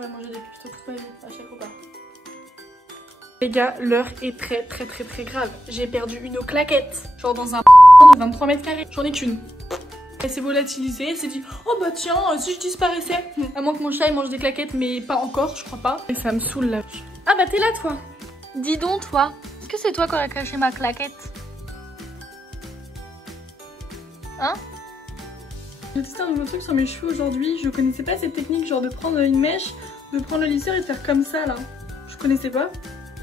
pourrais manger des piptos toute ma vie, à chaque repas. Les gars, l'heure est très grave. J'ai perdu une claquette, genre dans un de 23 mètres carrés. J'en ai qu'une. Elle s'est volatilisée, elle s'est dit oh bah tiens, si je disparaissais. À moins que mon chat il mange des claquettes, mais pas encore, je crois pas. Et ça me saoule là. Ah bah t'es là toi. Dis donc toi, est-ce que c'est toi qui a caché ma claquette? Hein? J'ai testé un nouveau truc sur mes cheveux aujourd'hui. Je connaissais pas cette technique, genre de prendre une mèche, de prendre le lisseur et de faire comme ça là. Je connaissais pas.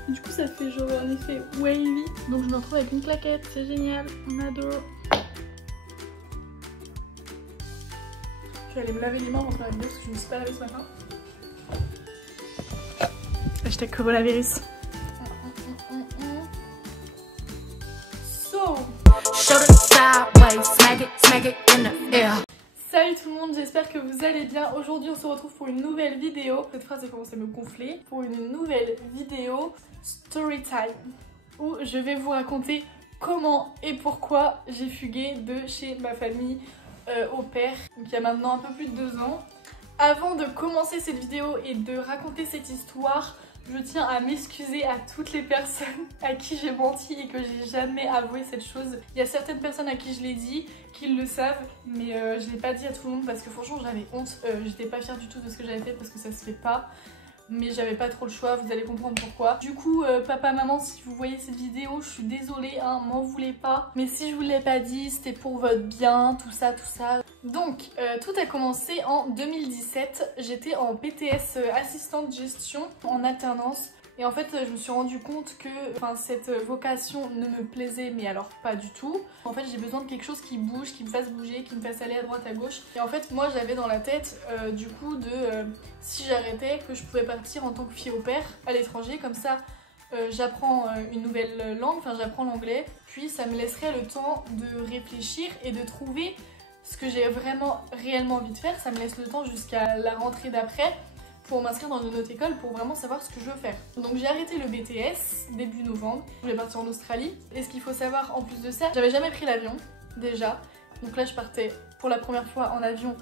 Et du coup ça fait genre un effet wavy. Donc je me retrouve avec une claquette, c'est génial, on adore. Je vais aller me laver les mains avant de faire la vidéo parce que je ne me suis pas lavée ce matin. Hashtag coronavirus. So. Salut tout le monde, j'espère que vous allez bien. Aujourd'hui on se retrouve pour une nouvelle vidéo. Cette phrase a commencé à me gonfler. Pour une nouvelle vidéo story time où je vais vous raconter comment et pourquoi j'ai fugué de chez ma famille au père, donc il y a maintenant un peu plus de 2 ans. Avant de commencer cette vidéo et de raconter cette histoire, je tiens à m'excuser à toutes les personnes à qui j'ai menti et que j'ai jamais avoué cette chose. Il y a certaines personnes à qui je l'ai dit, qui le savent, mais je l'ai pas dit à tout le monde parce que franchement j'avais honte. J'étais pas fière du tout de ce que j'avais fait parce que ça se fait pas. Mais j'avais pas trop le choix, vous allez comprendre pourquoi. Du coup, papa, maman, si vous voyez cette vidéo, je suis désolée, hein, m'en voulez pas. Mais si je vous l'ai pas dit, c'était pour votre bien, tout ça, tout ça. Donc, tout a commencé en 2017. J'étais en BTS assistante gestion en alternance. Et en fait, je me suis rendu compte que cette vocation ne me plaisait, mais alors pas du tout. En fait, j'ai besoin de quelque chose qui bouge, qui me fasse bouger, qui me fasse aller à droite, à gauche. Et en fait, moi, j'avais dans la tête, du coup, si j'arrêtais, que je pouvais partir en tant que fille au père à l'étranger. Comme ça, j'apprends une nouvelle langue, enfin, j'apprends l'anglais. Puis, ça me laisserait le temps de réfléchir et de trouver ce que j'ai vraiment, réellement envie de faire. Ça me laisse le temps jusqu'à la rentrée d'après pour m'inscrire dans une autre école pour vraiment savoir ce que je veux faire. Donc j'ai arrêté le BTS début novembre, je voulais partir en Australie. Et ce qu'il faut savoir en plus de ça, j'avais jamais pris l'avion déjà. Donc là je partais pour la première fois en avion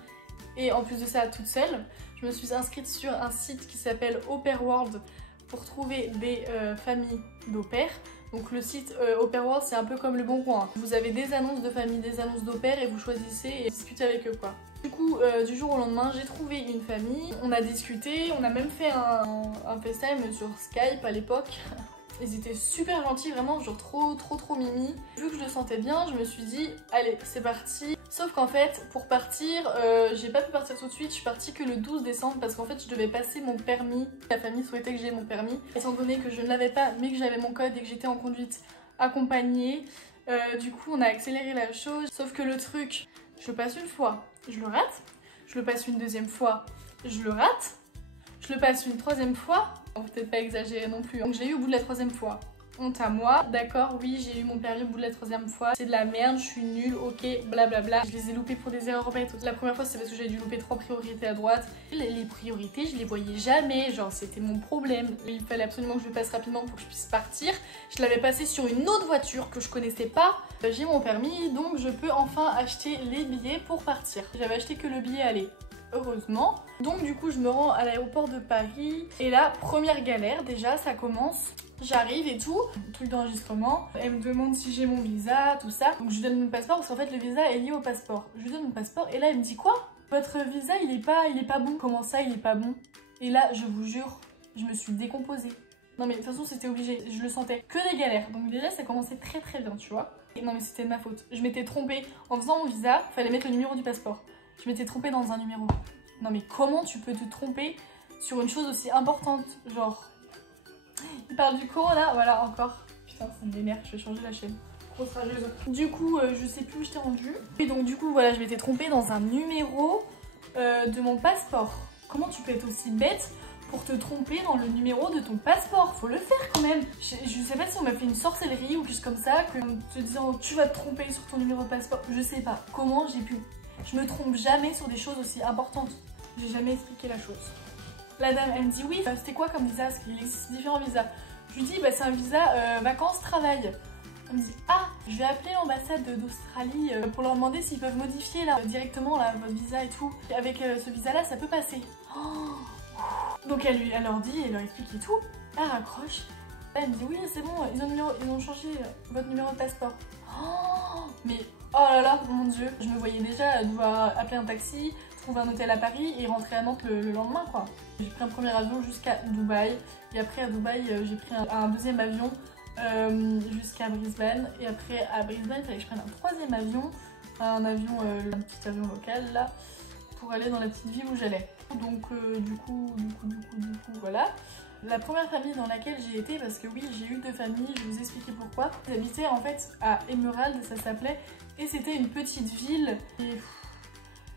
et en plus de ça toute seule. Je me suis inscrite sur un site qui s'appelle Au Pair World pour trouver des familles d'au pair. Donc le site Au Pair World c'est un peu comme le Bon Coin. Vous avez des annonces de famille, des annonces d'au pair et vous choisissez et discutez avec eux quoi. Du coup, du jour au lendemain, j'ai trouvé une famille, on a discuté, on a même fait un FaceTime sur Skype à l'époque. Ils étaient super gentils, vraiment, genre trop mimi. Vu que je le sentais bien, je me suis dit, allez, c'est parti. Sauf qu'en fait, pour partir, j'ai pas pu partir tout de suite, je suis partie que le 12 décembre parce qu'en fait, je devais passer mon permis. La famille souhaitait que j'aie mon permis. Étant donné que je ne l'avais pas, mais que j'avais mon code et que j'étais en conduite accompagnée, du coup, on a accéléré la chose. Sauf que le truc, je le passe une fois, je le rate. Je le passe une deuxième fois, je le rate. Je le passe une troisième fois. On va peut-être pas exagérer non plus. Donc j'ai eu au bout de la troisième fois. Honte à moi. D'accord, oui, j'ai eu mon permis au bout de la troisième fois. C'est de la merde, je suis nulle, ok, blablabla. Je les ai loupés pour des erreurs bêtes. La première fois, c'est parce que j'avais dû louper 3 priorités à droite. Les priorités, je les voyais jamais. Genre, c'était mon problème. Il fallait absolument que je le passe rapidement pour que je puisse partir. Je l'avais passé sur une autre voiture que je connaissais pas. J'ai mon permis, donc je peux enfin acheter les billets pour partir. J'avais acheté que le billet aller. Heureusement. Donc du coup je me rends à l'aéroport de Paris et là première galère déjà, ça commence. J'arrive et tout, truc d'enregistrement, elle me demande si j'ai mon visa, tout ça. Donc je lui donne mon passeport parce qu'en fait le visa est lié au passeport. Je lui donne mon passeport et là elle me dit quoi? Votre visa il est pas bon. Comment ça il est pas bon? Et là je vous jure, je me suis décomposée. Non mais de toute façon c'était obligé, je le sentais que des galères. Donc déjà ça commençait très bien tu vois. Et non mais c'était de ma faute, je m'étais trompée en faisant mon visa, fallait mettre le numéro du passeport. Je m'étais trompée dans un numéro. Non mais comment tu peux te tromper sur une chose aussi importante? Genre, il parle du corona, voilà encore. Putain, ça me vénère, je vais changer la chaîne. Grosse rageuse. Du coup, je sais plus où je t'ai rendue. Et donc du coup, voilà, je m'étais trompée dans un numéro de mon passeport. Comment tu peux être aussi bête pour te tromper dans le numéro de ton passeport? Faut le faire quand même. Je sais pas si on m'a fait une sorcellerie ou quelque chose comme ça, que en te disant tu vas te tromper sur ton numéro de passeport. Je sais pas comment j'ai pu. Je me trompe jamais sur des choses aussi importantes. J'ai jamais expliqué la chose. La dame, elle me dit oui, c'était quoi comme visa? Parce qu'il existe différents visas. Je lui dis bah c'est un visa vacances-travail. Elle me dit ah, je vais appeler l'ambassade d'Australie pour leur demander s'ils peuvent modifier là, directement là, votre visa et tout. Et avec ce visa là, ça peut passer. Oh, Donc elle leur dit, elle leur explique et tout. Elle raccroche. Elle me dit oui c'est bon, ils ont changé votre numéro de passeport. Oh, mais oh là là, mon dieu, je me voyais déjà devoir appeler un taxi, trouver un hôtel à Paris et rentrer à Nantes le lendemain quoi. J'ai pris un premier avion jusqu'à Dubaï et après à Dubaï j'ai pris un deuxième avion jusqu'à Brisbane et après à Brisbane il fallait que je prenne un troisième avion, un petit avion local là pour aller dans la petite ville où j'allais. Donc du coup voilà. La première famille dans laquelle j'ai été, parce que oui j'ai eu 2 familles, je vais vous expliquer pourquoi. J'habitais en fait à Emerald, ça s'appelait, et c'était une petite ville et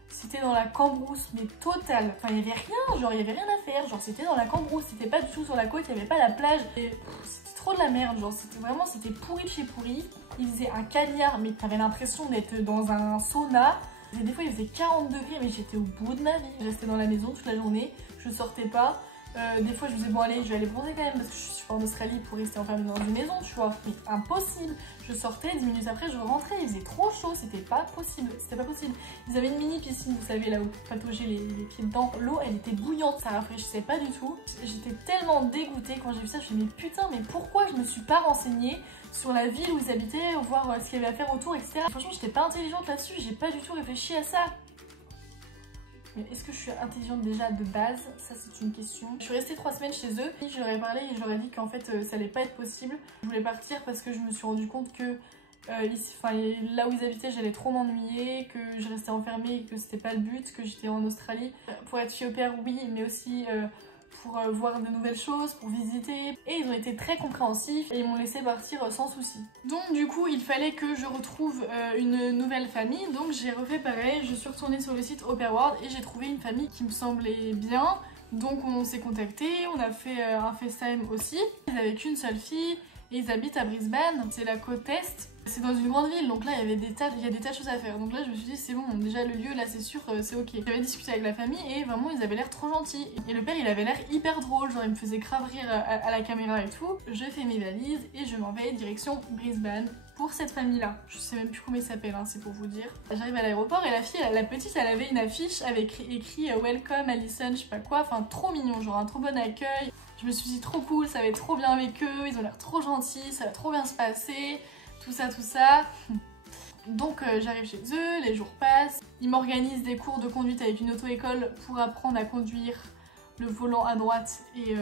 c'était dans la cambrousse mais totale. Enfin il y avait rien, genre il y avait rien à faire, genre c'était dans la cambrousse, c'était pas du tout sur la côte, il y avait pas la plage et c'était trop de la merde, genre c'était pourri de chez pourri. Il faisait un cagnard mais t'avais l'impression d'être dans un sauna. Et des fois il faisait 40 degrés mais j'étais au bout de ma vie. Je restais dans la maison toute la journée, je sortais pas. Des fois je me disais bon allez je vais aller bronzer quand même parce que je suis pas en Australie pour rester enfermée dans une maison tu vois. Mais impossible. Je sortais, 10 minutes après je rentrais, il faisait trop chaud, c'était pas possible. Ils avaient une mini piscine vous savez là où patauger les pieds dedans. L'eau elle était bouillante, ça rafraîchissait pas du tout. J'étais tellement dégoûtée quand j'ai vu ça, je me suis dit mais putain mais pourquoi je me suis pas renseignée sur la ville où ils habitaient, voir ce qu'il y avait à faire autour etc. Franchement j'étais pas intelligente là-dessus, j'ai pas du tout réfléchi à ça. Mais est-ce que je suis intelligente déjà de base? Ça c'est une question. Je suis restée 3 semaines chez eux. Je leur ai parlé et je leur ai dit qu'en fait ça allait pas être possible. Je voulais partir parce que je me suis rendu compte que là où ils habitaient j'allais trop m'ennuyer, que je restais enfermée et que c'était pas le but, que j'étais en Australie. Pour être fille au père oui, mais aussi pour voir de nouvelles choses, pour visiter. Et ils ont été très compréhensifs et ils m'ont laissé partir sans souci. Donc du coup il fallait que je retrouve une nouvelle famille, donc j'ai refait pareil, je suis retournée sur le site Au Pair World et j'ai trouvé une famille qui me semblait bien. Donc on s'est contactés, on a fait un FaceTime aussi. Ils avaient qu'une seule fille et ils habitent à Brisbane, c'est la côte est. C'est dans une grande ville, donc là il y a des tas de choses à faire. Donc là je me suis dit c'est bon, déjà le lieu là c'est sûr, c'est ok. J'avais discuté avec la famille et vraiment ils avaient l'air trop gentils. Et le père il avait l'air hyper drôle, genre il me faisait grave rire à la caméra et tout. Je fais mes valises et je m'en vais direction Brisbane pour cette famille là. Je sais même plus comment il s'appelle, hein, c'est pour vous dire. J'arrive à l'aéroport et la fille, la petite, elle avait une affiche avec écrit Welcome Alison, je sais pas quoi, enfin trop mignon, genre un trop bon accueil. Je me suis dit trop cool, ça va être trop bien avec eux, ils ont l'air trop gentils, ça va trop bien se passer. Tout ça. Donc j'arrive chez eux, les jours passent. Ils m'organisent des cours de conduite avec une auto-école pour apprendre à conduire le volant à droite et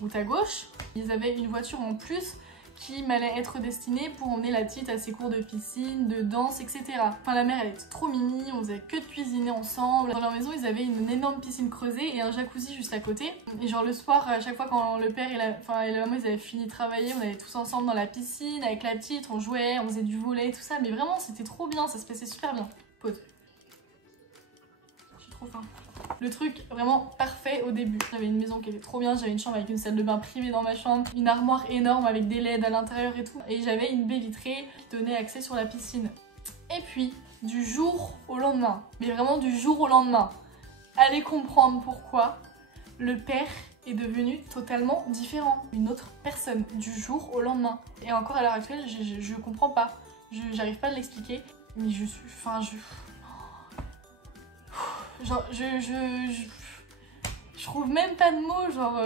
route à gauche. Ils avaient une voiture en plus qui m'allait être destinée pour emmener la petite à ses cours de piscine, de danse, etc. Enfin la mère elle était trop mimi, on faisait que de cuisiner ensemble. Dans leur maison ils avaient une énorme piscine creusée et un jacuzzi juste à côté. Et genre le soir, à chaque fois quand le père et la maman ils avaient fini de travailler, on allait tous ensemble dans la piscine avec la petite, on jouait, on faisait du volley, tout ça. Mais vraiment c'était trop bien, ça se passait super bien. Pause. J'ai trop faim. Le truc vraiment parfait au début. J'avais une maison qui était trop bien, j'avais une chambre avec une salle de bain privée dans ma chambre, une armoire énorme avec des LED à l'intérieur et tout. Et j'avais une baie vitrée qui donnait accès sur la piscine. Et puis, du jour au lendemain, mais vraiment du jour au lendemain, allez comprendre pourquoi le père est devenu totalement différent. Une autre personne, du jour au lendemain. Et encore à l'heure actuelle, je comprends pas. J'arrive pas à l'expliquer. Mais je suis... Enfin, genre, je trouve même pas de mots, genre...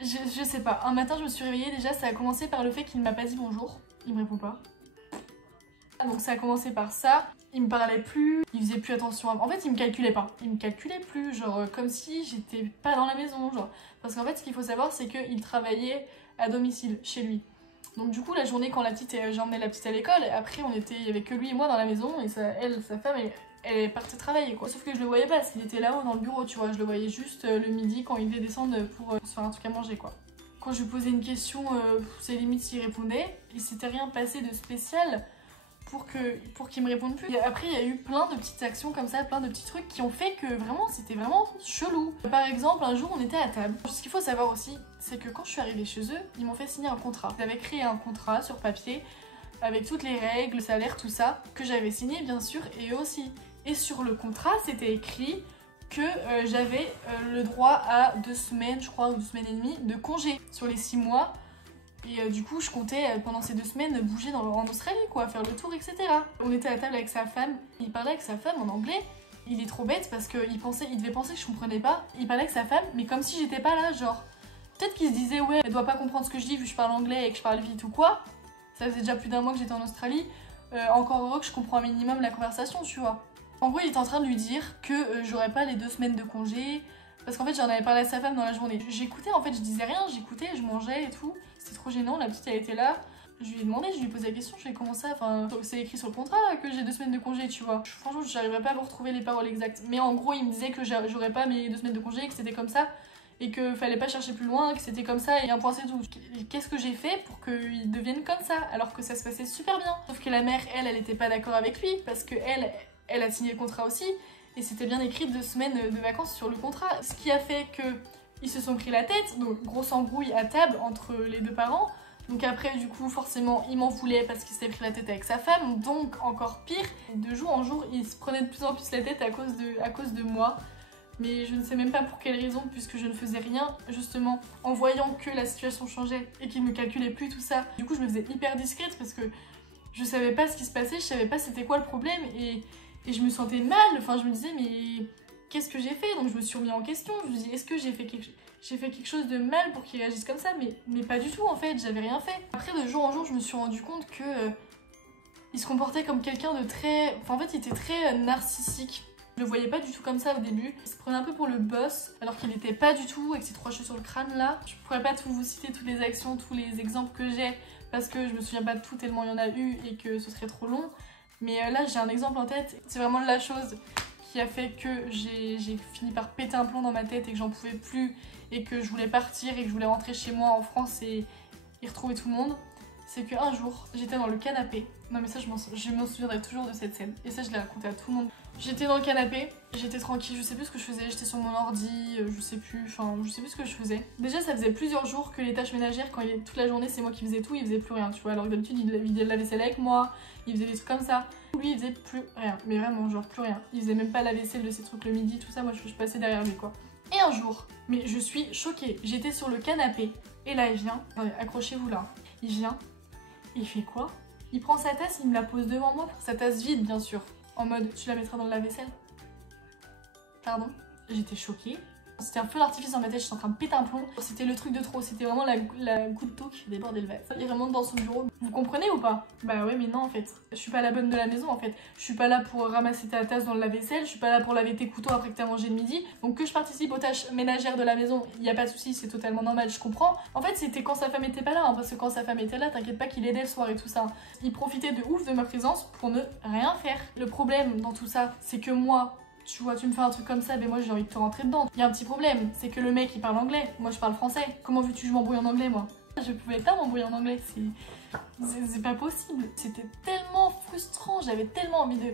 je sais pas. Un matin, je me suis réveillée, déjà, ça a commencé par le fait qu'il ne m'a pas dit bonjour. Il me répond pas. Donc ça a commencé par ça. Il me parlait plus, il faisait plus attention à moi. En fait, il me calculait pas. Il me calculait plus, genre comme si j'étais pas dans la maison, genre. Parce qu'en fait, ce qu'il faut savoir, c'est qu'il travaillait à domicile, chez lui. Donc du coup, la journée quand j'emmenais la petite à l'école, après il y avait que lui et moi dans la maison, et sa femme, elle partait travailler quoi. Sauf que je le voyais pas parce qu'il était là-haut dans le bureau, tu vois. Je le voyais juste le midi quand il devait descendre pour se faire un truc à manger quoi. Quand je lui posais une question, c'est limite s'il répondait. Il s'était rien passé de spécial pour qu'il me réponde plus. Et après il y a eu plein de petites actions comme ça, plein de petits trucs qui ont fait que vraiment c'était vraiment chelou. Par exemple un jour on était à table. Ce qu'il faut savoir aussi c'est que quand je suis arrivée chez eux, ils m'ont fait signer un contrat. Ils avaient créé un contrat sur papier avec toutes les règles, le salaire, tout ça, que j'avais signé bien sûr et eux aussi. Et sur le contrat c'était écrit que j'avais le droit à 2 semaines je crois ou 2 semaines et demie de congé sur les 6 mois. Et du coup, je comptais pendant ces 2 semaines bouger en Australie, quoi, faire le tour, etc. On était à table avec sa femme, il parlait avec sa femme en anglais, Il est trop bête parce qu'il devait penser que je comprenais pas. Il parlait avec sa femme, mais comme si j'étais pas là, genre. Peut-être qu'il se disait, ouais, elle doit pas comprendre ce que je dis vu que je parle anglais et que je parle vite ou quoi. Ça faisait déjà plus d'1 mois que j'étais en Australie. Encore heureux que je comprends un minimum la conversation, tu vois. En gros, il était en train de lui dire que j'aurais pas les 2 semaines de congé. Parce qu'en fait, j'en avais parlé à sa femme dans la journée. J'écoutais, en fait, je disais rien, j'écoutais, je mangeais et tout. C'était trop gênant, la petite, elle était là. Je lui ai demandé, je lui ai posé la question, je lui ai dit comment ça, enfin, c'est écrit sur le contrat que j'ai 2 semaines de congé, tu vois. Franchement, j'arriverais pas à vous retrouver les paroles exactes. Mais en gros, il me disait que j'aurais pas mes 2 semaines de congé, que c'était comme ça. Et que fallait pas chercher plus loin, que c'était comme ça et un point c'est tout. Qu'est-ce que j'ai fait pour qu'il devienne comme ça alors que ça se passait super bien? Sauf que la mère, elle était pas d'accord avec lui parce que elle a signé le contrat aussi et c'était bien écrit 2 semaines de vacances sur le contrat. Ce qui a fait que ils se sont pris la tête, donc grosse embrouille à table entre les 2 parents. Donc après, du coup, forcément, il m'en voulait parce qu'il s'était pris la tête avec sa femme, donc encore pire. De jour en jour, il se prenait de plus en plus la tête à cause de moi. Mais je ne sais même pas pour quelle raison, puisque je ne faisais rien, justement, en voyant que la situation changeait et qu'il ne me calculait plus tout ça. Du coup, je me faisais hyper discrète parce que je savais pas ce qui se passait, je savais pas c'était quoi le problème et je me sentais mal. Enfin, je me disais, mais qu'est-ce que j'ai fait? Donc je me suis remis en question, je me dis, est-ce que j'ai fait quelque chose de mal pour qu'il réagisse comme ça? Mais pas du tout, en fait, j'avais rien fait. Après, de jour en jour, je me suis rendu compte que il se comportait comme quelqu'un de très... Enfin, en fait, il était très narcissique. Je le voyais pas du tout comme ça au début. Il se prenait un peu pour le boss, alors qu'il n'était pas du tout, avec ses 3 cheveux sur le crâne là. Je pourrais pas vous citer toutes les actions, tous les exemples que j'ai, parce que je me souviens pas de tout tellement il y en a eu et que ce serait trop long. Mais là, j'ai un exemple en tête. C'est vraiment la chose qui a fait que j'ai fini par péter un plomb dans ma tête et que j'en pouvais plus et que je voulais partir et que je voulais rentrer chez moi en France et retrouver tout le monde. C'est qu'un jour, j'étais dans le canapé. Non mais ça, je me souviendrai toujours de cette scène. Et ça, je l'ai raconté à tout le monde. J'étais dans le canapé, j'étais tranquille, je sais plus ce que je faisais, j'étais sur mon ordi, je sais plus ce que je faisais. Déjà, ça faisait plusieurs jours que les tâches ménagères, quand toute la journée, c'est moi qui faisais tout, il faisait plus rien, tu vois. Alors que d'habitude, il faisait la vaisselle avec moi, il faisait des trucs comme ça. Lui, il faisait plus rien, mais vraiment, genre plus rien. Il faisait même pas la vaisselle de ces trucs le midi, tout ça, moi je passais derrière lui, quoi. Et un jour, mais je suis choquée, j'étais sur le canapé, et là, il vient, accrochez-vous là, il vient. Il fait quoi? Il prend sa tasse, il me la pose devant moi, sa tasse vide bien sûr. En mode, tu la mettras dans le lave-vaisselle? Pardon? J'étais choquée. C'était un feu d'artifice dans ma tête, j'étais en train de péter un plomb. C'était le truc de trop, c'était vraiment la goutte d'eau qui débordait le vase. Il remonte dans son bureau. Vous comprenez ou pas? Bah ouais, mais non en fait. Je suis pas la bonne de la maison en fait. Je suis pas là pour ramasser ta tasse dans le lave-vaisselle, je suis pas là pour laver tes couteaux après que t'as mangé le midi. Donc que je participe aux tâches ménagères de la maison, y a pas de souci, c'est totalement normal, je comprends. En fait, c'était quand sa femme était pas là, hein, parce que quand sa femme était là, t'inquiète pas qu'il aidait le soir et tout ça. Il profitait de ouf de ma présence pour ne rien faire. Le problème dans tout ça, c'est que moi, tu vois, tu me fais un truc comme ça, mais moi j'ai envie de te rentrer dedans. Il y a un petit problème, c'est que le mec il parle anglais, moi je parle français. Comment veux-tu que je m'embrouille en anglais, moi? Je pouvais pas m'embrouiller en anglais, c'est pas possible. C'était tellement frustrant, j'avais tellement envie de...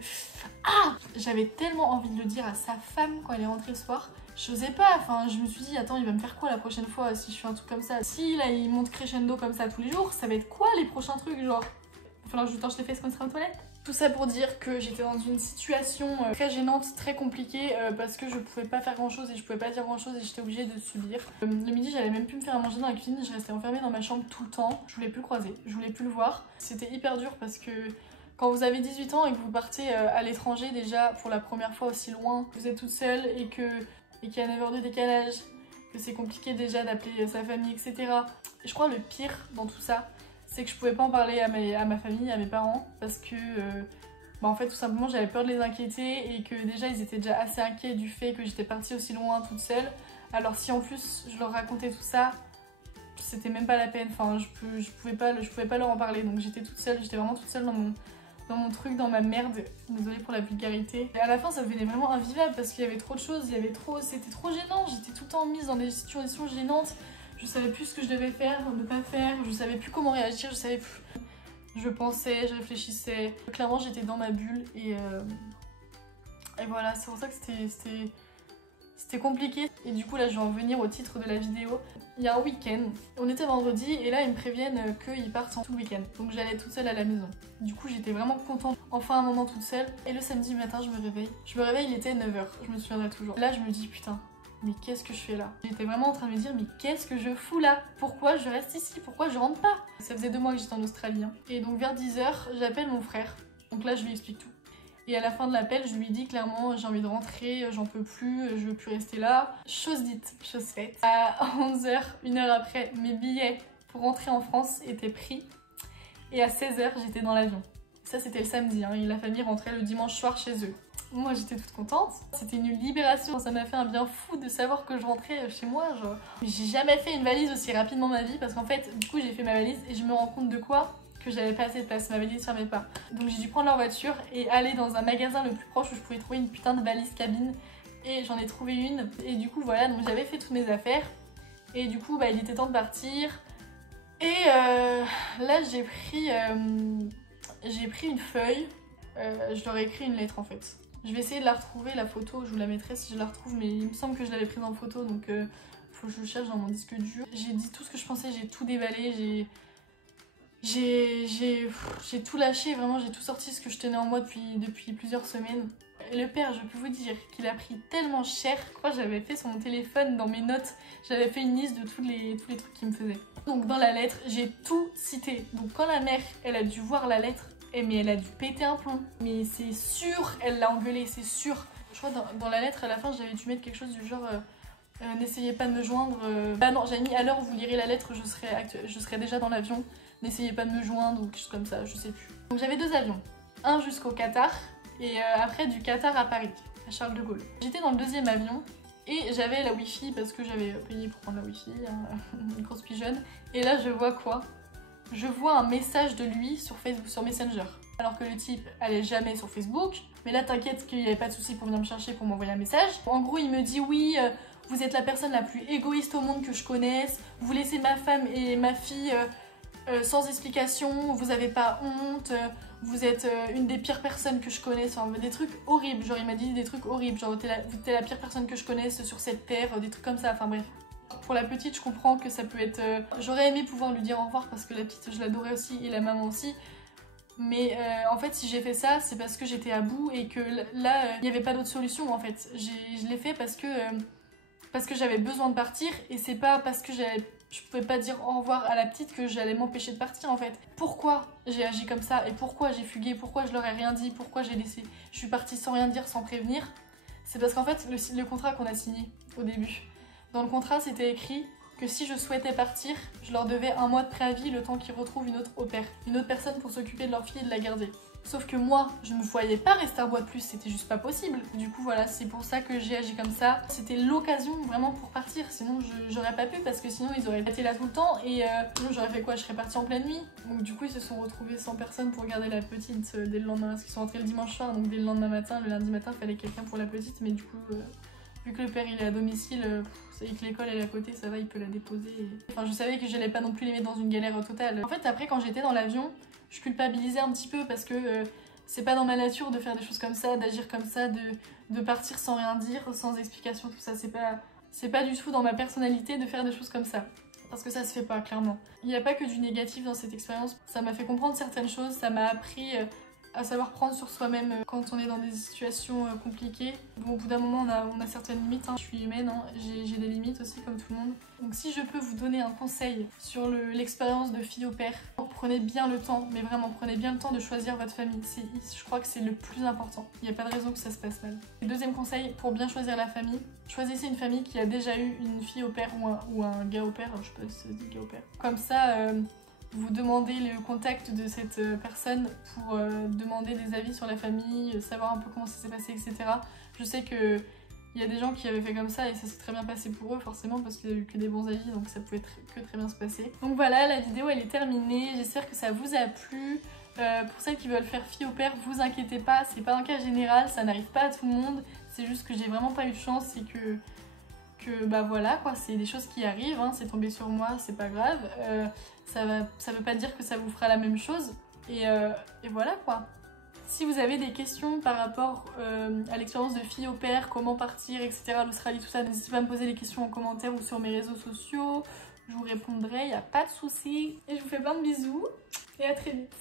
Ah! J'avais tellement envie de le dire à sa femme quand elle est rentrée le soir. J'osais pas, enfin je me suis dit, attends, il va me faire quoi la prochaine fois si je fais un truc comme ça? Si là il monte crescendo comme ça tous les jours, ça va être quoi les prochains trucs, genre? Il va falloir que je torche les fesses quand il sera aux toilettes? Tout ça pour dire que j'étais dans une situation très gênante, très compliquée parce que je pouvais pas faire grand chose et je pouvais pas dire grand chose et j'étais obligée de subir. Le midi, j'allais même plus me faire à manger dans la cuisine, je restais enfermée dans ma chambre tout le temps. Je voulais plus le croiser, je voulais plus le voir. C'était hyper dur parce que quand vous avez 18 ans et que vous partez à l'étranger déjà pour la première fois aussi loin, vous êtes toute seule et qu'il y a 9 heures de décalage, que c'est compliqué déjà d'appeler sa famille, etc. Et je crois le pire dans tout ça, c'est que je pouvais pas en parler à ma famille, à mes parents, parce que en fait tout simplement j'avais peur de les inquiéter et que déjà ils étaient déjà assez inquiets du fait que j'étais partie aussi loin toute seule. Alors si en plus je leur racontais tout ça, c'était même pas la peine, enfin je pouvais pas leur en parler, donc j'étais toute seule, j'étais vraiment toute seule dans mon truc, dans ma merde, désolée pour la vulgarité. Et à la fin ça devenait vraiment invivable parce qu'il y avait trop de choses, c'était trop gênant, j'étais tout le temps mise dans des situations gênantes. Je savais plus ce que je devais faire, ne pas faire, je savais plus comment réagir, je savais plus. Je pensais, je réfléchissais. Clairement, j'étais dans ma bulle et voilà, c'est pour ça que c'était compliqué. Et du coup, là, je vais en venir au titre de la vidéo. Il y a un week-end, on était vendredi et là, ils me préviennent qu'ils partent tout le week-end. Donc, j'allais toute seule à la maison. Du coup, j'étais vraiment contente. Enfin, un moment toute seule. Et le samedi matin, je me réveille. Il était 9 h, je me souviendrai toujours. Là, je me dis, putain. Mais qu'est-ce que je fais là? J'étais vraiment en train de me dire, mais qu'est-ce que je fous là? Pourquoi je reste ici? Pourquoi je rentre pas? Ça faisait 2 mois que j'étais en Australie. Hein. Et donc vers 10 h, j'appelle mon frère. Donc là, je lui explique tout. Et à la fin de l'appel, je lui dis clairement j'ai envie de rentrer, j'en peux plus, je veux plus rester là. Chose dite, chose faite. À 11h, une heure après, mes billets pour rentrer en France étaient pris. Et à 16h, j'étais dans l'avion. Ça, c'était le samedi, hein, et la famille rentrait le dimanche soir chez eux. Moi, j'étais toute contente. C'était une libération. Ça m'a fait un bien fou de savoir que je rentrais chez moi. Genre. J'ai jamais fait une valise aussi rapidement ma vie parce qu'en fait, du coup, j'ai fait ma valise et je me rends compte de quoi? Que j'avais pas assez de place. Ma valise fermait pas. Donc, j'ai dû prendre leur voiture et aller dans un magasin le plus proche où je pouvais trouver une putain de valise cabine. Et j'en ai trouvé une. Et du coup, voilà. Donc, j'avais fait toutes mes affaires. Et du coup, bah, il était temps de partir. Et là, j'ai pris une feuille. Je leur ai écrit une lettre en fait. Je vais essayer de la retrouver, la photo, je vous la mettrai si je la retrouve, mais il me semble que je l'avais prise en photo, donc faut que je cherche dans mon disque dur. J'ai dit tout ce que je pensais, j'ai tout déballé, j'ai tout lâché, vraiment j'ai tout sorti ce que je tenais en moi depuis plusieurs semaines. Et le père, je peux vous dire qu'il a pris tellement cher. Je crois que j'avais fait sur mon téléphone, dans mes notes, j'avais fait une liste de tous les trucs qu'il me faisait. Donc dans la lettre, j'ai tout cité. Donc quand la mère, elle a dû voir la lettre, mais elle a dû péter un plomb. Mais c'est sûr, elle l'a engueulé, c'est sûr. Je crois dans la lettre, à la fin, j'avais dû mettre quelque chose du genre n'essayez pas de me joindre. Bah non, j'avais mis à l'heure où vous lirez la lettre, je serai déjà dans l'avion. N'essayez pas de me joindre ou quelque chose comme ça, je sais plus. Donc j'avais 2 avions. Un jusqu'au Qatar et après du Qatar à Paris, à Charles de Gaulle. J'étais dans le 2e avion et j'avais la Wi-Fi parce que j'avais payé pour prendre la Wi-Fi, hein, une grosse pigeonne. Et là, je vois quoi? Je vois un message de lui sur Facebook, sur Messenger. Alors que le type allait jamais sur Facebook. Mais là, t'inquiète qu'il n'y avait pas de souci pour venir me chercher, pour m'envoyer un message. En gros, il me dit oui, vous êtes la personne la plus égoïste au monde que je connaisse. Vous laissez ma femme et ma fille sans explication. Vous avez pas honte. Vous êtes une des pires personnes que je connaisse. Enfin, des trucs horribles. Genre, il m'a dit des trucs horribles. Genre, t'es la pire personne que je connaisse sur cette terre. Des trucs comme ça. Enfin, bref. Pour la petite, je comprends que ça peut être... J'aurais aimé pouvoir lui dire au revoir parce que la petite, je l'adorais aussi et la maman aussi. Mais en fait, si j'ai fait ça, c'est parce que j'étais à bout et que là, il n'y avait pas d'autre solution en fait. Je l'ai fait parce que j'avais besoin de partir et c'est pas parce que je pouvais pas dire au revoir à la petite que j'allais m'empêcher de partir en fait. Pourquoi j'ai agi comme ça et pourquoi j'ai fugué, pourquoi je leur ai rien dit, pourquoi j'ai laissé... Je suis partie sans rien dire, sans prévenir. C'est parce qu'en fait, le contrat qu'on a signé au début... Dans le contrat, c'était écrit que si je souhaitais partir, je leur devais 1 mois de préavis le temps qu'ils retrouvent une autre au pair, une autre personne pour s'occuper de leur fille et de la garder. Sauf que moi, je ne me voyais pas rester un mois de plus, c'était juste pas possible. Du coup, voilà, c'est pour ça que j'ai agi comme ça. C'était l'occasion vraiment pour partir, sinon j'aurais pas pu parce que sinon ils auraient été là tout le temps et sinon j'aurais fait quoi? Je serais partie en pleine nuit. Donc du coup, ils se sont retrouvés sans personne pour garder la petite dès le lendemain, parce qu'ils sont rentrés le dimanche soir, donc dès le lendemain matin, le lundi matin, il fallait quelqu'un pour la petite, mais du coup... Vu que le père il est à domicile et que l'école est à côté, ça va, il peut la déposer. Enfin, je savais que j'allais pas non plus les mettre dans une galère totale. En fait, après, quand j'étais dans l'avion, je culpabilisais un petit peu parce que c'est pas dans ma nature de faire des choses comme ça, d'agir comme ça, de partir sans rien dire, sans explication, tout ça. C'est pas du tout dans ma personnalité de faire des choses comme ça. Parce que ça se fait pas, clairement. Il n'y a pas que du négatif dans cette expérience. Ça m'a fait comprendre certaines choses, ça m'a appris... à savoir prendre sur soi-même quand on est dans des situations compliquées. Bon, au bout d'un moment, on a certaines limites. Hein. Je suis humaine, hein. J'ai des limites aussi, comme tout le monde. Donc si je peux vous donner un conseil sur l'expérience de fille au père, prenez bien le temps, mais vraiment, prenez bien le temps de choisir votre famille. Je crois que c'est le plus important. Il n'y a pas de raison que ça se passe mal. Le deuxième conseil, pour bien choisir la famille, choisissez une famille qui a déjà eu une fille au père ou un gars au père. Je sais pas si ça se dit gars au père. Comme ça... vous demandez le contact de cette personne pour demander des avis sur la famille, savoir un peu comment ça s'est passé, etc. Je sais qu'il y a des gens qui avaient fait comme ça et ça s'est très bien passé pour eux forcément parce qu'ils n'avaient eu que des bons avis, donc ça pouvait que très bien se passer. Donc voilà, la vidéo elle est terminée, j'espère que ça vous a plu. Pour celles qui veulent faire fille au père, vous inquiétez pas, c'est pas un cas général, ça n'arrive pas à tout le monde, c'est juste que j'ai vraiment pas eu de chance et que bah voilà quoi, c'est des choses qui arrivent, hein, c'est tombé sur moi, c'est pas grave, ça veut pas dire que ça vous fera la même chose et voilà quoi. Si vous avez des questions par rapport à l'expérience de fille au père, comment partir, etc., l'Australie, tout ça, n'hésitez pas à me poser des questions en commentaire ou sur mes réseaux sociaux, je vous répondrai, y a pas de souci. Et je vous fais plein de bisous et à très vite.